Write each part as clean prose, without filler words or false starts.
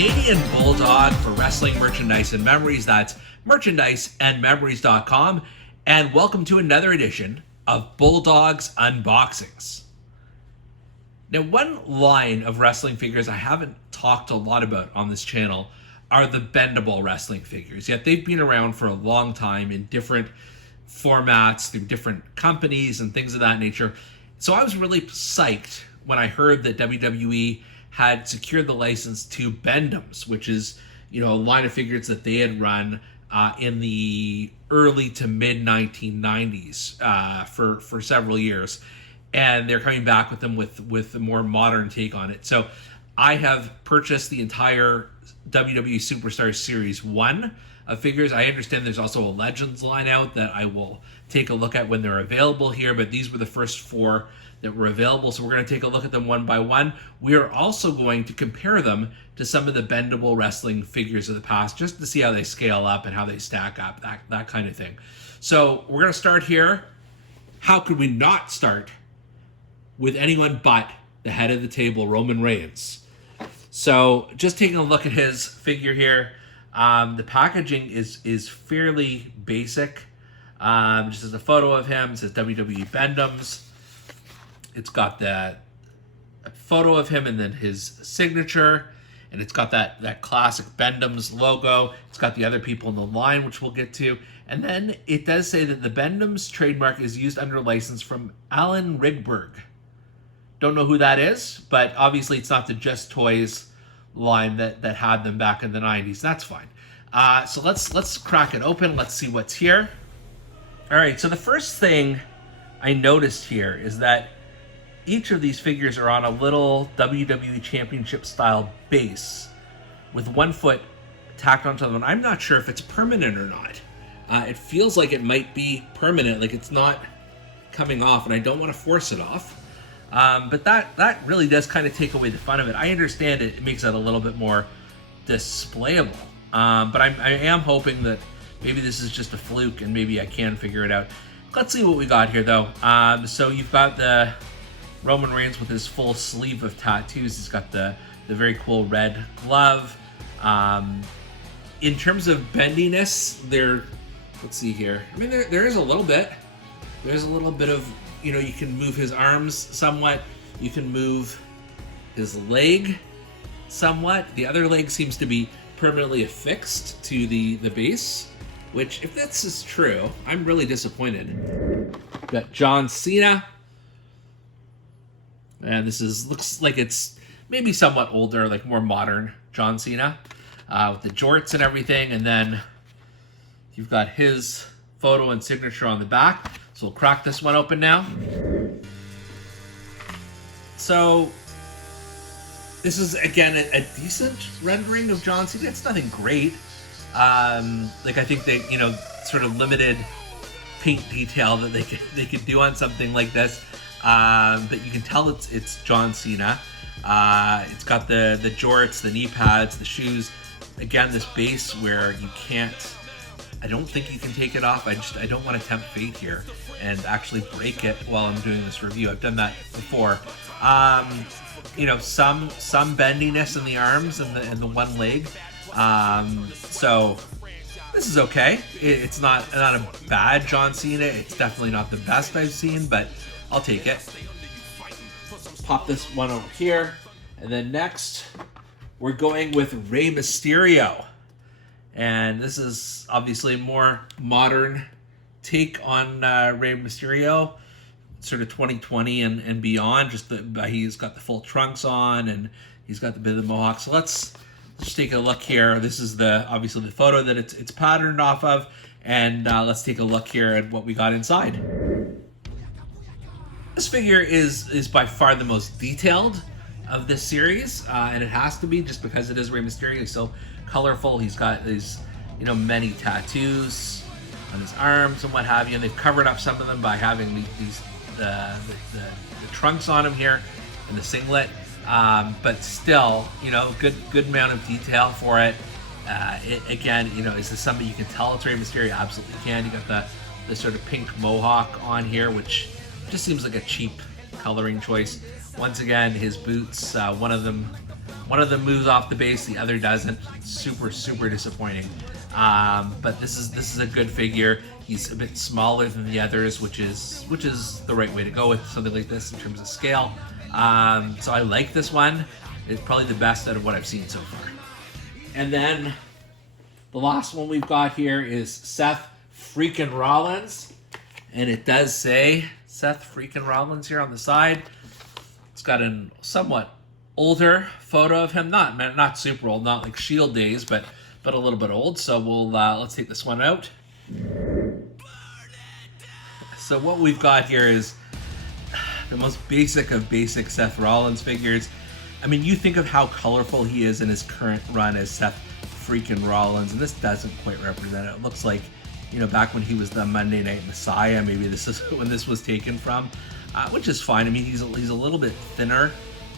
Canadian Bulldog for wrestling merchandise and memories. That's merchandiseandmemories.com. And welcome to another edition of Bulldog's Unboxings. Now, one line of wrestling figures I haven't talked a lot about on this channel are the bendable wrestling figures. Yet they've been around for a long time in different formats through different companies and things of that nature. So I was really psyched when I heard that WWE had secured the license to Bendems, which is, a line of figures that they had run in the early to mid 1990s for several years, and they're coming back with them with a more modern take on it. So I have purchased the entire WWE Superstars Series 1 of figures. I understand there's also a Legends line out that I will take a look at when they're available here, but these were the first 4 that were available, so we're going to take a look at them one by one. We are also going to compare them to some of the bendable wrestling figures of the past, just to see how they scale up and how they stack up, that kind of thing. So we're going to start here. How could we not start with anyone but the head of the table, Roman Reigns? So just taking a look at his figure here, the packaging is fairly basic. Just as a photo of him, it says WWE Bend-Ems. It's got a photo of him and then his signature, and it's got that classic Bendems logo. It's got the other people in the line, which we'll get to. And then it does say that the Bendems trademark is used under license from Alan Rigberg. Don't know who that is, but obviously it's not the Just Toys line that had them back in the 90s. That's fine. So let's crack it open. Let's see what's here. All right, so the first thing I noticed here is that each of these figures are on a little WWE Championship style base with one foot tacked onto them. I'm not sure if it's permanent or not. It feels like it might be permanent, like it's not coming off, and I don't want to force it off. But that really does kind of take away the fun of it. I understand it makes it a little bit more displayable. But I am hoping that maybe this is just a fluke and maybe I can figure it out. Let's see what we got here, though. So you've got the Roman Reigns with his full sleeve of tattoos. He's got the very cool red glove. In terms of bendiness, let's see here. I mean, there is a little bit. There's a little bit of, you can move his arms somewhat. You can move his leg somewhat. The other leg seems to be permanently affixed to the base, which, if this is true, I'm really disappointed. Got John Cena. And this looks like it's maybe somewhat older, like more modern John Cena, with the jorts and everything. And then you've got his photo and signature on the back. So we'll crack this one open now. So this is, again, a decent rendering of John Cena. It's nothing great. I think they, sort of limited paint detail that they could do on something like this. But you can tell it's John Cena. It's got the jorts, the knee pads, the shoes. Again, this base where I don't think you can take it off. I don't want to tempt fate here and actually break it while I'm doing this review. I've done that before. Some bendiness in the arms and the one leg. So this is okay. It's not a bad John Cena. It's definitely not the best I've seen, but I'll take it. Pop this one over here. And then next, we're going with Rey Mysterio. And this is obviously a more modern take on Rey Mysterio, sort of 2020 and beyond. He's got the full trunks on, and he's got the bit of the mohawk. So let's just take a look here. This is obviously the photo that it's patterned off of, and let's take a look here at what we got inside. This figure is by far the most detailed of this series, and it has to be just because it is Rey Mysterio. He's so colorful. He's got these, many tattoos on his arms and what have you, and they've covered up some of them by having the trunks on him here and the singlet. But still, good amount of detail for it. Again, is this something you can tell it's Rey Mysterio? Absolutely can. You got the sort of pink mohawk on here, which just seems like a cheap coloring choice. Once again, his boots, one of them One of them moves off the base, the other doesn't. Super, super disappointing. But this is a good figure. He's a bit smaller than the others, which is the right way to go with something like this in terms of scale. So I like this one. It's probably the best out of what I've seen so far. And then the last one we've got here is Seth freaking Rollins. And it does say Seth freaking Rollins here on the side. It's got a somewhat older photo of him, not super old, not like Shield days, but a little bit old. So we'll let's take this one out. So what we've got here is the most basic of basic Seth Rollins figures. I mean, you think of how colorful he is in his current run as Seth freaking Rollins, and this doesn't quite represent it. It looks like, back when he was the Monday Night Messiah, maybe this is when this was taken from, which is fine. I mean, he's a little bit thinner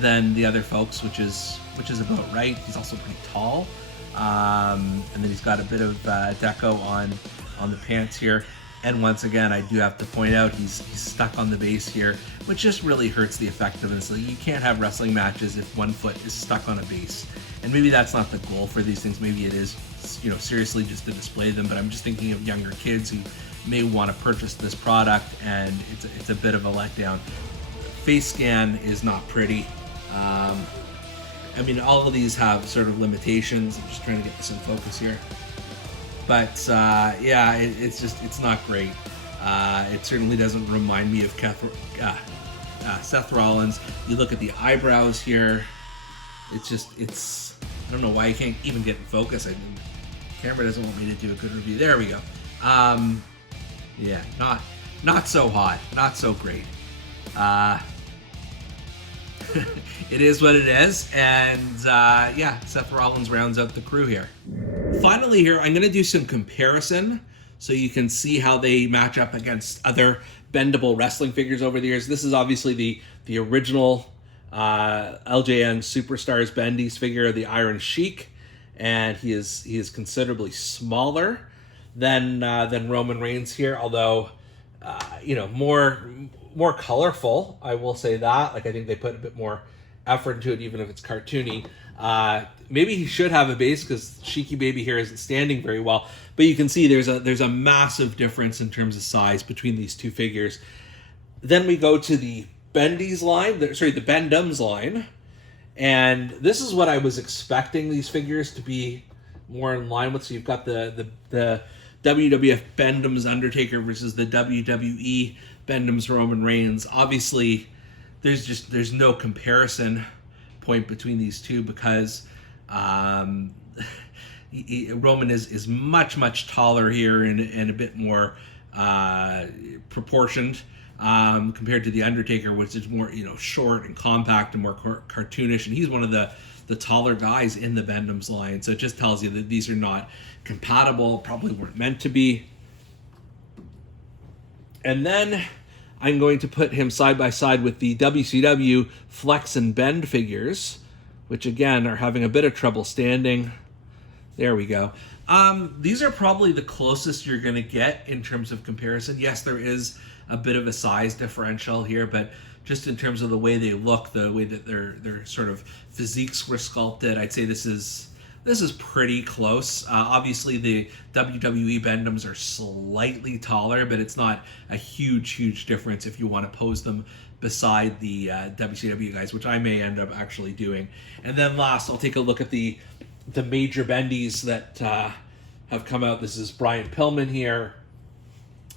than the other folks, which is about right. He's also pretty tall, and then he's got a bit of deco on the pants here. And once again, I do have to point out he's stuck on the base here, which just really hurts the effectiveness. So you can't have wrestling matches if one foot is stuck on a base. And maybe that's not the goal for these things. Maybe it is, seriously just to display them. But I'm just thinking of younger kids who may want to purchase this product, and it's a bit of a letdown. Face scan is not pretty. I mean, all of these have sort of limitations. I'm just trying to get this in focus here. But yeah, it's not great. It certainly doesn't remind me of Seth Rollins. You look at the eyebrows here. I don't know why I can't even get in focus. I mean, the camera doesn't want me to do a good review. There we go. Yeah, not so hot, not so great. It is what it is, and yeah, Seth Rollins rounds out the crew here. Finally here, I'm going to do some comparison so you can see how they match up against other bendable wrestling figures over the years. This is obviously the original LJN Superstars Bendems figure, the Iron Sheik, and he is considerably smaller than Roman Reigns here, although more colorful, I will say that. Like, I think they put a bit more effort into it, even if it's cartoony. Maybe he should have a base because Sheiky Baby here isn't standing very well. But you can see there's a massive difference in terms of size between these two figures. Then we go to the Bendems line, the Bendems line, and this is what I was expecting these figures to be more in line with. So you've got the WWF Bendems Undertaker versus the WWE Bendems Roman Reigns. Obviously, there's no comparison point between these two because Roman is much taller here and a bit more proportioned compared to the Undertaker, which is more short and compact and more cartoonish, and he's one of the taller guys in the Bendems line. So it just tells you that these are not compatible, probably weren't meant to be. And then I'm going to put him side by side with the WCW Flex and Bend figures, which again are having a bit of trouble standing. There we go. These are probably the closest you're going to get in terms of comparison. Yes, there is a bit of a size differential here, but just in terms of the way they look, the way that their sort of physiques were sculpted, I'd say this is pretty close. Obviously, the WWE Bendems are slightly taller, but it's not a huge difference if you want to pose them beside the WCW guys, which I may end up actually doing. And then last, I'll take a look at the major bendies that have come out. This is Brian Pillman here.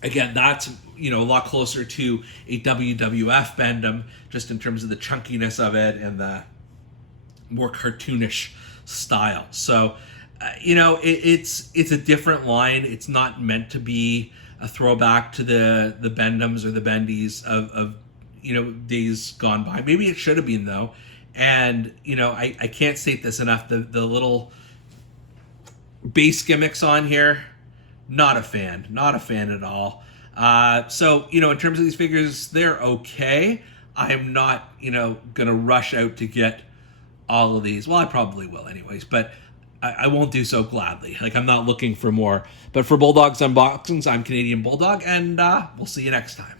Again, that's a lot closer to a WWF Bendem, just in terms of the chunkiness of it and the more cartoonish style. So it's a different line. It's not meant to be a throwback to the Bendems or the Bendies of days gone by. Maybe it should have been, though. And I can't state this enough, the little base gimmicks on here, not a fan at all. So in terms of these figures, they're okay. I'm not gonna rush out to get all of these. Well, I probably will anyways, but I won't do so gladly. Like, I'm not looking for more. But for Bulldog's Unboxings, I'm Canadian Bulldog, and we'll see you next time.